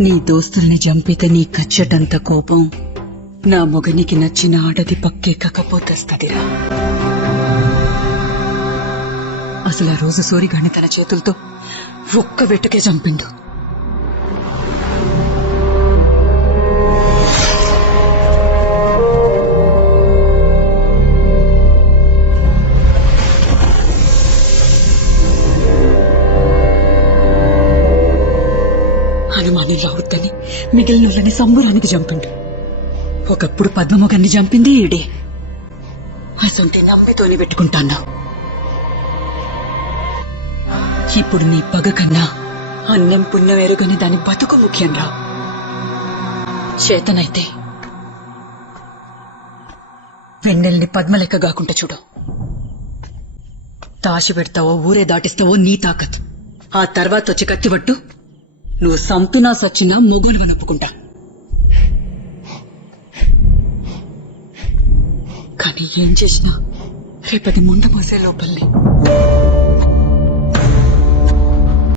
నీ దోస్తుల్ని చంపితే నీ కచ్చటంత కోపం నా మొగనికి నచ్చిన ఆడది పక్కెక్కకపోతేస్తదిరా. అసలు ఆ రోజు సూరిగాడిని తన చేతులతో ఒక్క వెట్టుకే చంపిండు. హనుమాని రావుద్దని మిగిలిన వాళ్ళని సంబురానికి చంపిండు. ఒకప్పుడు పద్మముఖాన్ని చంపింది ఈడే. అసొంటి నమ్మితోని పెట్టుకుంటాను. ఇప్పుడు నీ పగ కన్నా అన్నం పుణ్యం ఎరుగని దాని బతుకు ముఖ్యం రా. చేతనైతే వెన్నెల్ని పద్మలెక్క కాకుండా చూడు. దాచి పెడతావో ఊరే దాటిస్తావో నీ తాకత్. ఆ తర్వాత వచ్చి కత్తిపట్టు. నువ్వు సంపినా సచ్చినా మొగులువని ఒప్పుకుంటా. కానీ ఏం చేసినా రేపటి ముండ మోసే లోపలనే